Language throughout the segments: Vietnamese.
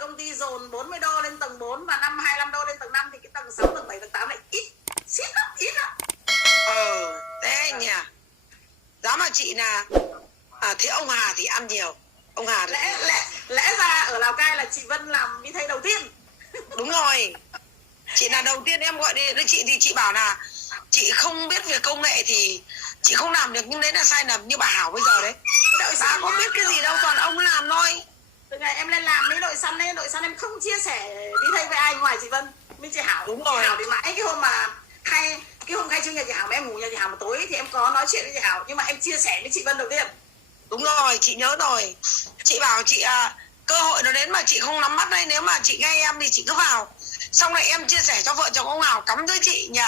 công ty dồn 40 đô lên tầng 4 và 25 đô lên tầng 5 thì cái tầng 6, tầng 7, tầng 8 lại ít lắm, ít lắm. Thế nhỉ. Giá mà chị là thế ông Hà thì ăn nhiều. Ông Hà lẽ ra ở Lào Cai là chị Vân làm đi thay đầu tiên. Đúng rồi. Chị là đầu tiên em gọi đến chị thì chị bảo là chị không biết về công nghệ thì chị không làm được, nhưng đấy là sai lầm như bà Hảo bây giờ đấy. Bà có biết cái gì đâu, toàn ông làm thôi. Từ ngày em lên làm với đội săn ấy, đội săn em không chia sẻ đi thay với ai ngoài chị Vân với chị Hảo. Đúng rồi. Chị Hảo thì mãi cái hôm mà khai trương nhà chị Hảo mà em ngủ nhà chị Hảo một tối thì em có nói chuyện với chị Hảo, nhưng mà em chia sẻ với chị Vân đầu tiên. Đúng rồi, chị nhớ rồi. Chị bảo chị cơ hội nó đến mà chị không nắm bắt đây, nếu mà chị nghe em thì chị cứ vào. Xong rồi em chia sẻ cho vợ chồng ông Hảo cắm với chị nhỉ.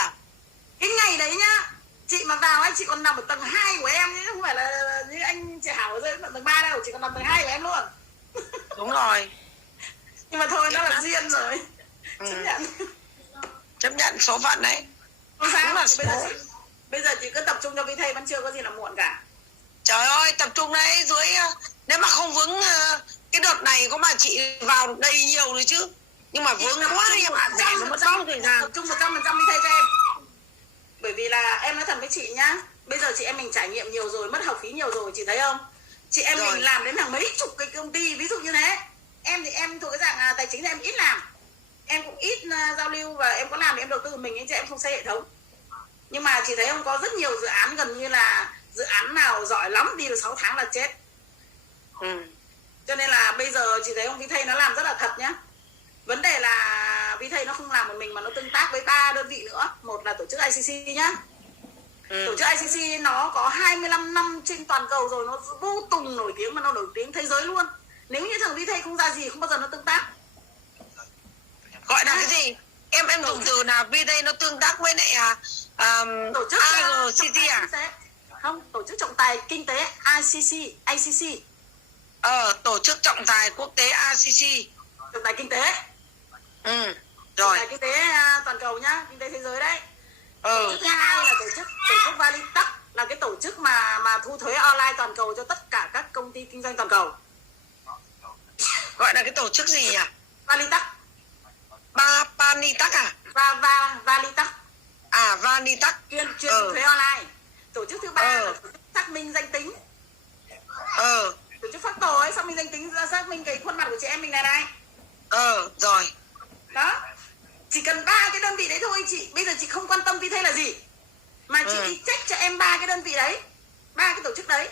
Cái ngày đấy nhá, chị mà vào ấy chị còn nằm ở tầng 2 của em chứ không phải là như anh chị Hảo ở dưới tầng 3 đâu, chị còn nằm tầng 2 của em luôn. Đúng rồi. Nhưng mà thôi nó là duyên rồi. Chấp nhận số phận đấy. Không sao, bây giờ chị cứ tập trung cho Vi Thay, vẫn chưa có gì là muộn cả. Trời ơi, tập trung đấy dưới nếu mà không vướng cái đợt này có mà chị vào được đầy nhiều rồi chứ. Nhưng mà vướng quá em ạ, rẻ nó mất bao thời gian. Tập trung 100% Vi Thay cho em. Bởi vì là em nói thật với chị nhá, bây giờ chị em mình trải nghiệm nhiều rồi, mất học phí nhiều rồi, chị thấy không? Chị em mình làm đến hàng mấy chục cái công ty ví dụ như thế. Em thì em thuộc cái dạng tài chính thì em ít làm, em cũng ít giao lưu, và em có làm thì em đầu tư của mình ấy, chứ em không xây hệ thống. Nhưng mà chị thấy không, có rất nhiều dự án gần như là dự án nào giỏi lắm đi được 6 tháng là chết. Cho nên là bây giờ chị thấy ông Vi Thay nó làm rất là thật nhá. Vấn đề là Vi Thay nó không làm một mình mà nó tương tác với 3 đơn vị nữa. Một là tổ chức ICC nhá. Tổ chức ICC nó có 25 năm trên toàn cầu rồi, nó vô cùng nổi tiếng, mà nó nổi tiếng thế giới luôn. Nếu như thằng Vi Thay không ra gì, không bao giờ nó tương tác. Gọi là cái gì? Em dùng từ là Vi Thay nó tương tác với lại tổ chức AGCC à? Không, tổ chức trọng tài kinh tế ICC. Tổ chức trọng tài quốc tế ACC. Trọng tài kinh tế. Rồi. Trọng tài kinh tế toàn cầu nhá, kinh tế thế giới đấy. Tổ chức thứ hai là tổ chức Valitax, là cái tổ chức mà thu thuế online toàn cầu cho tất cả các công ty kinh doanh toàn cầu. Gọi là cái tổ chức gì nhỉ? Valitax. Panitax à? Valitax. Valitax. Chuyên thu thuế online. Tổ chức thứ ba là tổ chức xác minh danh tính. Tổ chức Factor ấy, xác minh danh tính, xác minh cái khuôn mặt của chị em mình này. Rồi. Đó. Chỉ cần 3 cái đơn vị đấy thôi chị. Bây giờ chị không quan tâm Vi Thay là gì, mà chị đi check cho em 3 cái đơn vị đấy, 3 cái tổ chức đấy.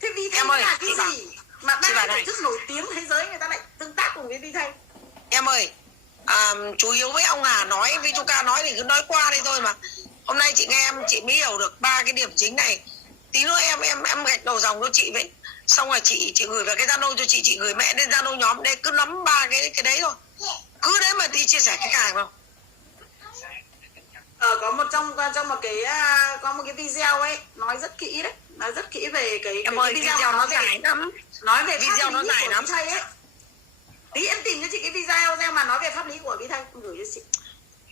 Thế Vi Thay là cái gì mà 3 cái tổ chức nổi tiếng thế giới người ta lại tương tác cùng với Vi Thay? Em ơi, chủ yếu với ông Hà nói, với chú Ca nói thì cứ nói qua đây thôi mà. Hôm nay chị nghe em, chị mới hiểu được 3 cái điểm chính này. Tí nữa em gạch đầu dòng cho chị vậy. Xong rồi chị gửi vào cái Zalo cho chị gửi mẹ lên Zalo nhóm đây, cứ nắm 3 cái đấy thôi. Cứ đấy mà đi chia sẻ khách hàng không? Có một trong một cái có một cái video ấy nói rất kỹ đấy, nói rất kỹ về cái video nó dài lắm. Nói về video nó dài lắm. Thay ấy. Tí em tìm cho chị cái video mà nói về pháp lý của Vi Thay, gửi cho chị.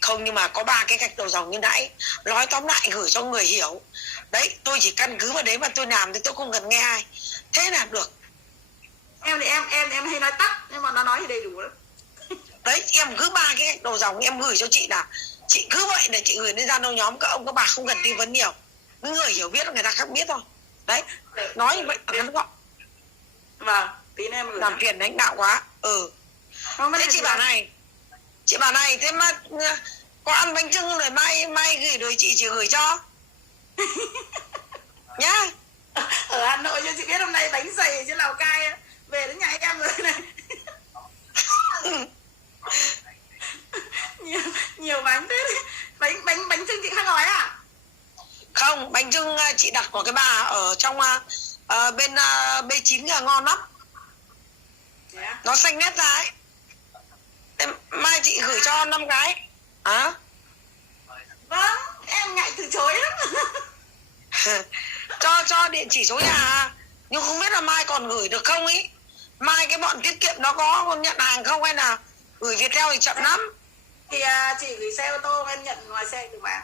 Không, nhưng mà có 3 cái gạch đầu dòng như nãy, nói tóm lại gửi cho người hiểu. Đấy, tôi chỉ căn cứ vào đấy mà tôi làm thì tôi không cần nghe ai. Thế là được. Em thì em hay nói tắt, nhưng mà nó nói thì đầy đủ lắm. Đấy, em cứ 3 cái gạch đầu dòng em gửi cho chị là chị cứ vậy là chị gửi lên Zalo nhóm các ông các bà, không cần tư vấn nhiều. Những người hiểu biết người ta khác biết thôi. Đấy, nói như vậy là ngắn gọn. Vâng, tí nữa em gửi. Làm phiền lãnh đạo quá. Thế chị bảo này, thế mà có ăn bánh chưng rồi mai gửi rồi chị chỉ gửi cho nhá. Ở Hà Nội cho chị biết hôm nay bánh dày ở trên Lào Cai về đến nhà em rồi này. nhiều bánh thế đấy. Bánh chưng chị khác gói à? Không, bánh chưng chị đặt của cái bà ở trong bên B9 là ngon lắm. Nó xanh nét ra ấy. Mai chị gửi cho 5 cái. Vâng, em ngại từ chối lắm. cho địa chỉ số nhà, nhưng không biết là mai còn gửi được không ý. Mai cái bọn tiết kiệm nó có nhận hàng không, hay là gửi Viettel thì chậm lắm. Thì chị gửi xe ô tô, em nhận ngoài xe được mà.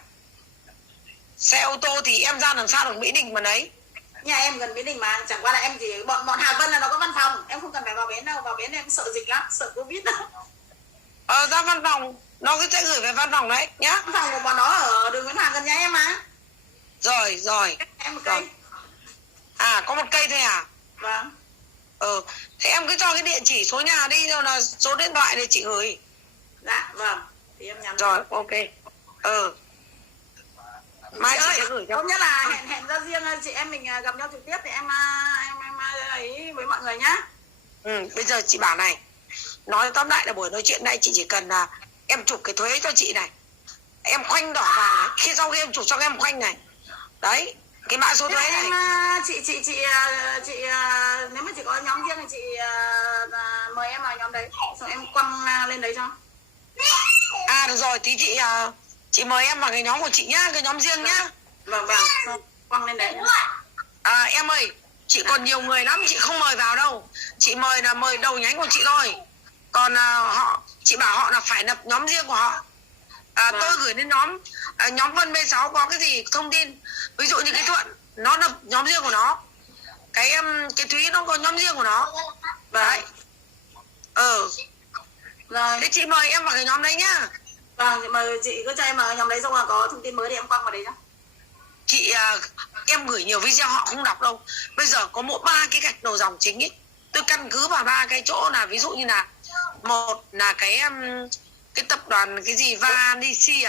Xe ô tô thì em ra làm sao được Mỹ Đình mà lấy. Nhà em gần Mỹ Đình mà, chẳng qua là em chỉ bọn Hà Vân là nó có văn phòng, em không cần phải vào bến đâu, vào bến em sợ dịch lắm, sợ Covid đâu. Ra văn phòng, nó cứ sẽ gửi về văn phòng đấy nhá. Văn phòng của bọn nó ở đường Nguyễn Hoàng gần nhà em mà. Rồi. Em một cây. Có một cây thôi à? Vâng. Thế em cứ cho cái địa chỉ số nhà đi, rồi là số điện thoại để chị gửi. Dạ vâng, thì em nhắn. Rồi, ok. Mai chị sẽ gửi cho. Tốt nhất là hẹn ra riêng chị em mình gặp nhau trực tiếp thì em ấy với mọi người nhá. Bây giờ chị bảo này, nói tóm lại là buổi nói chuyện này chị chỉ cần là em chụp cái thuế cho chị này, em khoanh đỏ vào này. Sau khi em chụp xong em khoanh này, đấy, cái mã số thuế này. Chị nếu mà chị có nhóm riêng thì chị mời em vào nhóm đấy, xong em quăng lên đấy cho. Được rồi, tí chị mời em vào cái nhóm của chị nhá, cái nhóm riêng nhá. Vâng, quăng lên đấy. Em ơi, chị còn nhiều người lắm, chị không mời vào đâu. Chị mời là mời đầu nhánh của chị thôi. Còn chị bảo họ là phải lập nhóm riêng của họ. Tôi gửi lên nhóm Vân B6 có cái gì thông tin. Ví dụ như cái Thuận, nó lập nhóm riêng của nó. Cái Thúy nó có nhóm riêng của nó. Đấy. Rồi. Thế chị mời em vào cái nhóm đấy nhá. Vâng, mời chị cứ cho em vào nhóm đấy, xong là có thông tin mới thì em quăng vào đấy nhá. Chị em gửi nhiều video họ không đọc đâu. Bây giờ có ba cái gạch đầu dòng chính ấy, tôi căn cứ vào ba cái chỗ là ví dụ như là một là cái tập đoàn cái gì Vanisi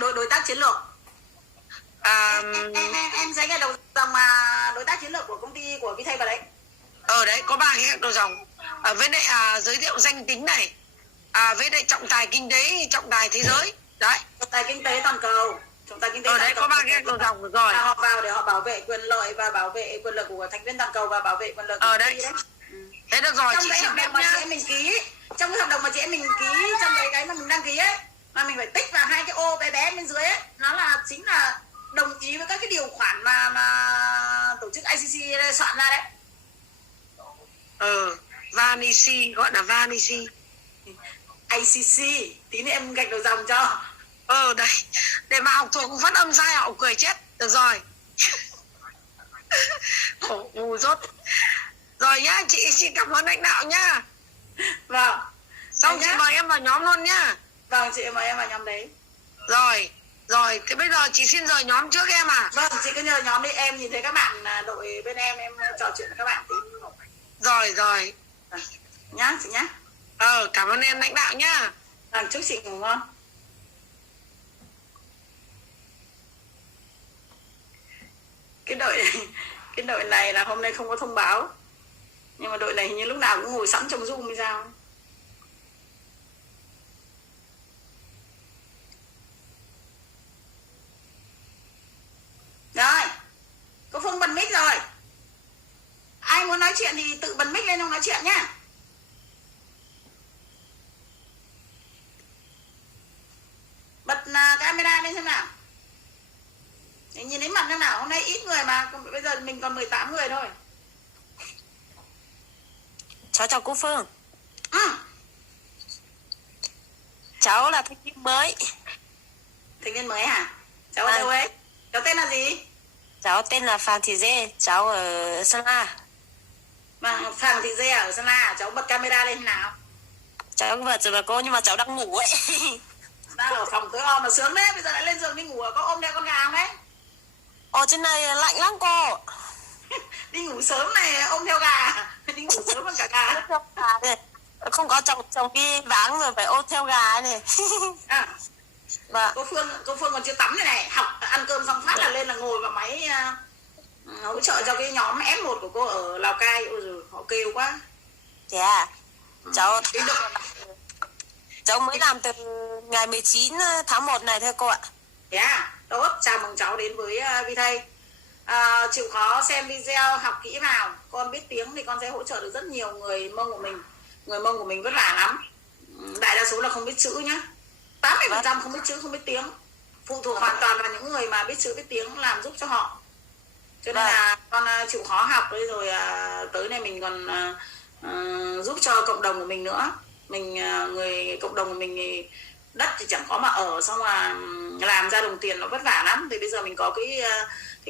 đối tác chiến lược. Em thấy cái đầu dòng mà đối tác chiến lược của công ty của Vithây vào đấy. Đấy có ba cái gạch đầu dòng. Với lại giới thiệu danh tính này, với lại trọng tài kinh tế, trọng tài thế giới đấy, trọng tài kinh tế toàn cầu. Đấy có ba cái đầu dòng rồi. Họ vào để họ bảo vệ quyền lợi và bảo vệ quyền lợi của thành viên toàn cầu và bảo vệ quyền lợi của đấy. Thế được rồi, trong cái hợp đồng mà chị em mình ký, trong cái hợp đồng mà chị em mình ký, trong cái mà mình đăng ký ấy, mà mình phải tích vào hai cái ô bé bé bên dưới ấy, nó là chính là đồng ý với các cái điều khoản mà tổ chức ICC soạn ra đấy. Vanisi, gọi là Vanisi. ICC, tí nữa em gạch đầu dòng cho. Đấy, để mà học thuộc phát âm sai họ cười chết. Được rồi. Khổ ngu dốt. Rồi nhá, chị xin cảm ơn lãnh đạo nhá. Vâng. Xong chị mời em vào nhóm luôn nhá. Vâng, chị mời em vào nhóm đấy. Rồi, thế bây giờ chị xin rời nhóm trước em à? Vâng, chị cứ nhờ nhóm đi, em nhìn thấy các bạn đội bên em trò chuyện với các bạn tí. Rồi. Nhá, chị nhá. Cảm ơn em lãnh đạo nhá. Vâng, chúc chị ngủ ngon. Cái đội này là hôm nay không có thông báo, nhưng mà đội này hình như lúc nào cũng ngồi sẵn trong Zoom hay sao. Rồi, cô Phương bật mic rồi, ai muốn nói chuyện thì tự bật mic lên không nói chuyện nhá. Bật camera lên xem nào, để nhìn thấy mặt xem nào. Hôm nay ít người mà, bây giờ mình còn 18 người thôi. Cháu chào cô Phương. Cháu là thành viên mới. Thành viên mới hả? Cháu ở đâu ấy? Cháu tên là gì? Cháu tên là Phạm Thị Dê, cháu ở Sơn La. Phạm Thị Dê ở Sơn La. Cháu bật camera lên nào. Cháu bật rồi mà cô, nhưng mà cháu đang ngủ ấy. Đang ở phòng tối om mà sướng đấy, bây giờ lại lên giường đi ngủ. Có ôm đeo con gà không đấy? Trên này lạnh lắm cô. Đi ngủ sớm này ôm theo gà. Đi ngủ sớm hơn cả gà. Không có chồng đi vắng rồi phải ôm theo gà này. Và cô Phương còn chưa tắm này, học ăn cơm xong phát là lên là ngồi vào máy hỗ trợ cho cái nhóm F1 của cô ở Lào Cai. Ôi giời, họ kêu quá. Thế à? Cháu mới làm từ ngày 19 tháng 1 này thôi cô ạ. Thế à? Tốt, chào mừng cháu đến với Vithây. Chịu khó xem video, học kỹ vào. Con biết tiếng thì con sẽ hỗ trợ được rất nhiều người Mông của mình. Người Mông của mình vất vả lắm. Đại đa số là không biết chữ nhá. 80% không biết chữ, không biết tiếng. Phụ thuộc hoàn toàn vào những người mà biết chữ, biết tiếng làm giúp cho họ. Cho nên là con chịu khó học đấy, rồi tới này mình còn giúp cho cộng đồng của mình nữa. Mình người cộng đồng của mình thì đất thì chẳng có mà ở, xong mà làm ra đồng tiền nó vất vả lắm. Thì bây giờ mình có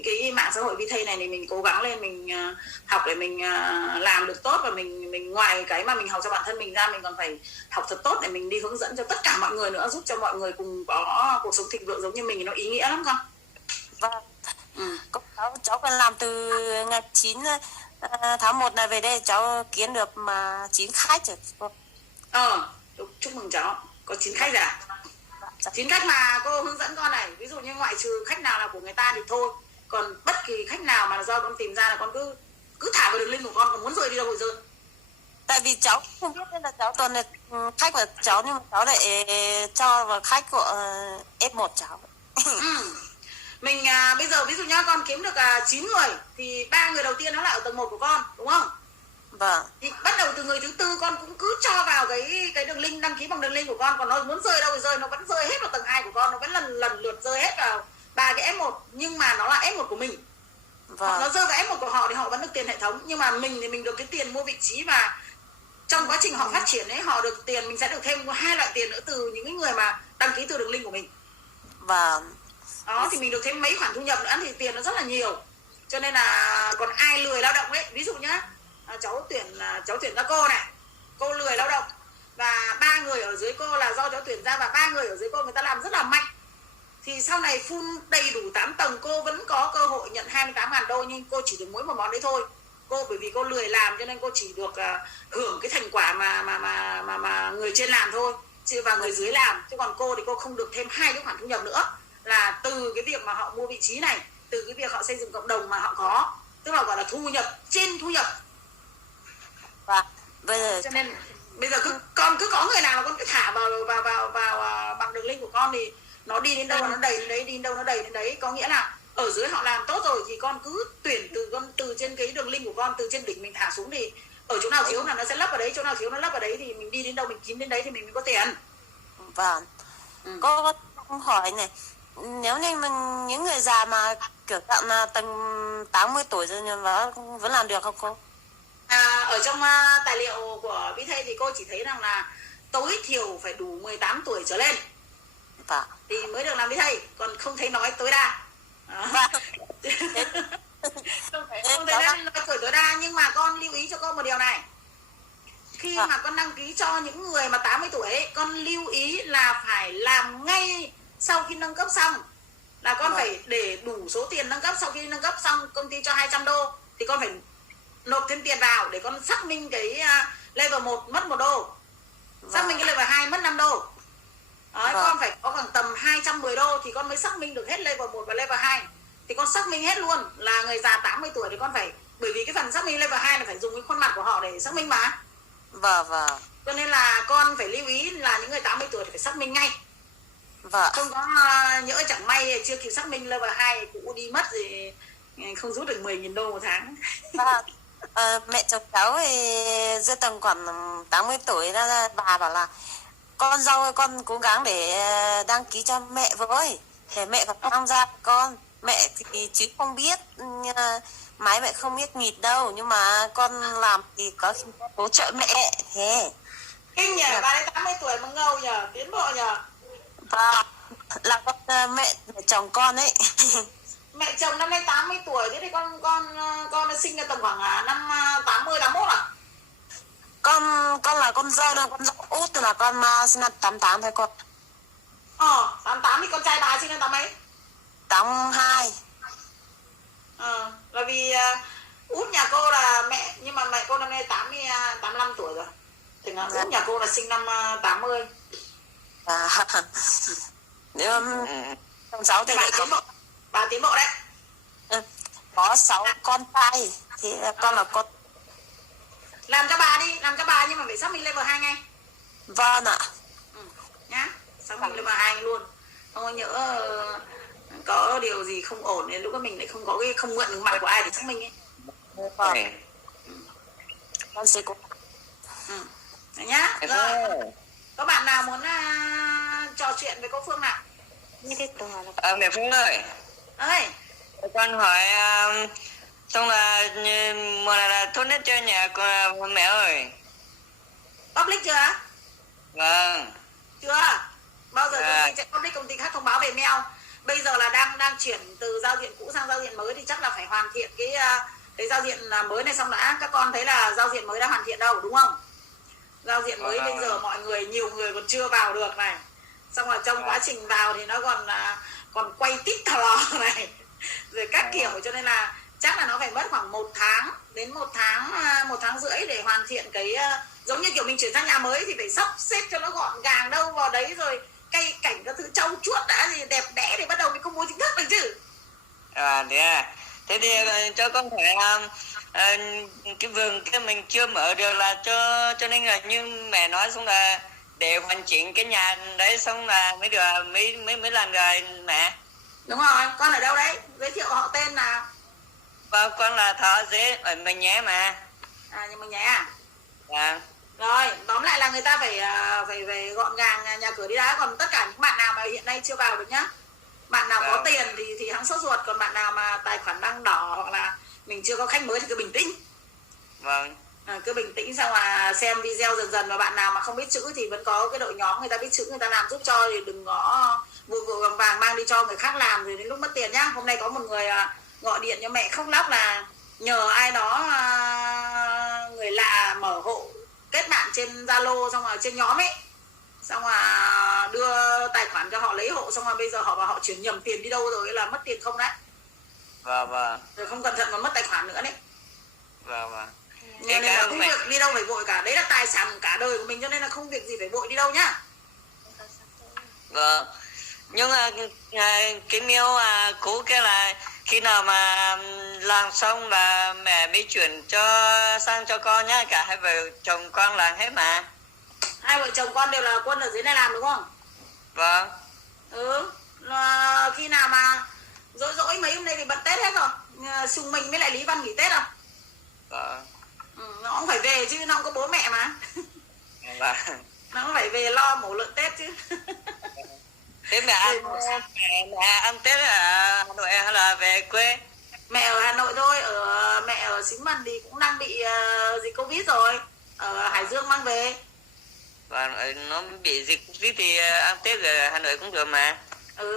cái mạng xã hội Vthây này thì mình cố gắng lên, mình học để mình làm được tốt, và mình ngoài cái mà mình học cho bản thân mình ra, mình còn phải học thật tốt để mình đi hướng dẫn cho tất cả mọi người nữa, giúp cho mọi người cùng có cuộc sống thịnh vượng giống như mình, thì nó ý nghĩa lắm con. Vâng. Cháu còn làm từ ngày 9 tháng 1 này về đây, cháu kiếm được mà 9 khách rồi. Chúc mừng cháu có 9 khách rồi à? 9 khách mà cô hướng dẫn con này, ví dụ như ngoại trừ khách nào là của người ta thì thôi, còn bất kỳ khách nào mà do con tìm ra là con cứ thả vào đường link của con, còn muốn rơi đi đâu thì rơi. Tại vì cháu không biết nên là cháu toàn là khách của cháu, nhưng mà cháu lại cho vào khách của F1 cháu. Mình bây giờ ví dụ nhá, con kiếm được 9 người thì 3 người đầu tiên nó là ở tầng 1 của con, đúng không? Vâng. Thì bắt đầu từ người thứ tư con cũng cứ cho vào cái đường link, đăng ký bằng đường link của con, còn nó muốn rơi đâu thì rơi, nó vẫn rơi hết vào tầng 2 của con, nó vẫn lần lượt rơi hết vào 3 cái F1, nhưng mà nó là F1 của mình. Vâng. Nó rơi vào F1 của họ thì họ vẫn được tiền hệ thống, nhưng mà mình thì mình được cái tiền mua vị trí, và trong quá trình họ phát triển ấy, họ được tiền, mình sẽ được thêm 2 loại tiền nữa từ những cái người mà đăng ký từ đường link của mình. Vâng. Đó, thì mình được thêm mấy khoản thu nhập nữa thì tiền nó rất là nhiều. Cho nên là còn ai lười lao động ấy, ví dụ nhá, cháu tuyển ra cô này, cô lười lao động, và 3 người ở dưới cô là do cháu tuyển ra, và 3 người ở dưới cô người ta làm rất là mạnh, thì sau này full đầy đủ 8 tầng cô vẫn có cơ hội nhận 28.000 đô, nhưng cô chỉ được mỗi một món đấy thôi. Cô bởi vì cô lười làm cho nên cô chỉ được hưởng cái thành quả mà người trên làm thôi, và người dưới làm. Chứ còn cô thì cô không được thêm 2 cái khoản thu nhập nữa, là từ cái việc mà họ mua vị trí này, từ cái việc họ xây dựng cộng đồng mà họ có, tức là gọi là thu nhập trên thu nhập. Vâng. Bây giờ cho nên bây giờ con cứ có người nào con cứ thả vào bằng đường link của con, thì nó đi đến đâu nó đầy đến đấy, đi đến đâu nó đầy đến đấy. Có nghĩa là ở dưới họ làm tốt rồi thì con cứ tuyển từ trên cái đường link của con, từ trên đỉnh mình thả xuống, thì ở chỗ nào thiếu là nó sẽ lấp vào đấy, chỗ nào thiếu nó lấp vào đấy, thì mình đi đến đâu mình kiếm đến đấy thì mình mới có tiền. Vâng. Cô có hỏi này, nếu như mình những người già mà kiểu tận tầng 80 tuổi rồi nhưng mà vẫn làm được không cô? Ở trong tài liệu của Vthây thì cô chỉ thấy rằng là tối thiểu phải đủ 18 tuổi trở lên. Vâng. Thì mới được làm Vthây, còn không thấy nói tối đa. Vâng. Không thấy nói tuổi tối đa, nhưng mà con lưu ý cho con một điều này. Khi mà con đăng ký cho những người mà 80 tuổi ấy, con lưu ý là phải làm ngay sau khi nâng cấp xong. Là con phải để đủ số tiền nâng cấp, sau khi nâng cấp xong công ty cho 200 đô thì con phải nộp thêm tiền vào để con xác minh cái level 1 mất 1 đô. Xác minh cái level 2 mất 5 đô. Đấy, con phải có khoảng tầm 210 đô thì con mới xác minh được hết level 1 và level 2. Thì con xác minh hết luôn, là người già 80 tuổi thì con phải, bởi vì cái phần xác minh level 2 là phải dùng cái khuôn mặt của họ để xác minh mà. Vâng. Cho nên là con phải lưu ý là những người 80 tuổi thì phải xác minh ngay. Vâng. Không có nhỡ chẳng may chưa kịp xác minh level 2 cũng đi mất thì không rút được 10.000 đô một tháng. Vâng. Mẹ chồng cháu thì dưới tầm khoảng 80 tuổi ra, bà bảo là con dâu ơi, con cố gắng để đăng ký cho mẹ với, để mẹ còn tham gia con. Mẹ thì chứ không biết máy, mẹ không biết nghịch đâu, nhưng mà con làm thì có hỗ trợ mẹ thế. Kinh nhỉ, bà ấy 80 tuổi mà ngầu nhờ, tiến bộ nhờ. Vâng, là con mẹ chồng con ấy. Mẹ chồng năm nay 80 tuổi, thế thì con đã sinh ra tầm khoảng năm 80 81 à? Con là con dâu, là con dâu út, là con sinh năm 88 thôi con. 88 thì con trai bà sinh năm 8 mấy? 82. Là vì út nhà cô là mẹ, nhưng mà mẹ cô năm nay 85 tuổi rồi. Thì út nhà cô là sinh năm 80. Nếu con cháu thì lại có bà tiến bộ đấy. Có 6 con trai thì con là con. Làm cho bà đi, làm cho bà, nhưng mà phải xác minh level 2 ngay. Vâng ạ. Nhá, xác minh level 2 luôn. Không có nhỡ có điều gì không ổn nên lúc đó mình lại không có không mượn được mặt của ai để xác minh ấy. Vâng. Con sẽ cố. Nhá. Rồi. Có bạn nào muốn trò chuyện với cô Phương nào? Mẹ Phương ơi. Ơi. Con hỏi xong là mùa này là tốt nhất cho nhà con mẹ ơi. Public chưa? Vâng. Chưa. với công ty khác thông báo về mail. Bây giờ là đang chuyển từ giao diện cũ sang giao diện mới thì chắc là phải hoàn thiện cái giao diện mới này xong đã. Các con thấy là giao diện mới đã hoàn thiện đâu đúng không? Giao diện mới bây giờ mọi người, nhiều người còn chưa vào được này. Xong rồi trong quá trình vào thì nó còn quay tít thò này rồi các kiểu, cho nên là chắc là nó phải mất khoảng 1 tháng đến 1 tháng rưỡi để hoàn thiện cái giống như kiểu mình chuyển sang nhà mới thì phải sắp xếp cho nó gọn gàng đâu vào đấy, rồi cây cảnh các thứ trau chuốt đã gì đẹp đẽ thì bắt đầu mình công bố chính thức được chứ. Thế thì cho con hỏi cái vườn kia mình chưa mở được là cho nên là như mẹ nói, xong là để hoàn chỉnh cái nhà đấy xong là mới làm rồi mẹ. Đúng rồi, con ở đâu đấy? Giới thiệu họ tên nào. Và con là Thọ Dế ở Mường Nhé mà. Nhưng mà nhé à? Dạ. Rồi, tóm lại là người ta phải gọn gàng nhà cửa đi đã. Còn tất cả những bạn nào mà hiện nay chưa vào được nhá, bạn nào có tiền thì hắn sốt ruột, còn bạn nào mà tài khoản đang đỏ hoặc là mình chưa có khách mới thì cứ bình tĩnh. Vâng. Cứ bình tĩnh xong là xem video dần dần. Và bạn nào mà không biết chữ thì vẫn có cái đội nhóm người ta biết chữ, người ta làm giúp cho, thì đừng có vội vội vàng vàng mang đi cho người khác làm rồi đến lúc mất tiền nhá. Hôm nay có một người gọi điện cho mẹ khóc lóc là nhờ ai đó người lạ mở hộ kết bạn trên Zalo, xong rồi trên nhóm ấy, xong rồi đưa tài khoản cho họ lấy hộ, xong rồi bây giờ họ bảo họ chuyển nhầm tiền đi đâu rồi, là mất tiền không đấy. Vâng. Rồi không cẩn thận mà mất tài khoản nữa đấy. Vâng. Nên là không việc đi đâu phải vội cả, đấy là tài sản cả đời của mình, cho nên là không việc gì phải vội đi đâu nhá. Vâng. Nhưng cái miếu cũ kia là khi nào mà làm xong là mẹ mới chuyển sang cho con nhá, cả hai vợ chồng con làm hết mà. Hai vợ chồng con đều là Quân ở dưới này làm đúng không? Vâng. Là khi nào mà dỗi mấy hôm nay thì bận Tết hết rồi, Sùng mình với lại Lý Văn nghỉ Tết không? Vâng. Nó cũng phải về chứ, nó không có bố mẹ mà. Vâng. Nó cũng phải về lo mổ lợn Tết chứ. Thế mẹ ăn Tết ở Hà Nội hay là về quê? Mẹ ở Hà Nội thôi, mẹ ở Xín Mần thì cũng đang bị dịch Covid rồi, ở Hải Dương mang về. Và nó bị dịch Covid thì ăn Tết ở Hà Nội cũng được mà.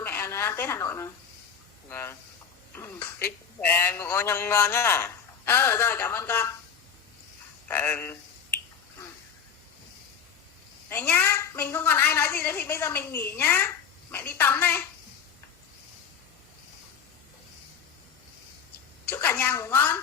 Mẹ ăn Tết Hà Nội mà. Vâng. Thế mẹ ngủ ngon nhá. Rồi cảm ơn con. Đấy nhá, mình không còn ai nói gì nữa thì bây giờ mình nghỉ nhá. Mẹ đi tắm đây. Chúc cả nhà ngủ ngon.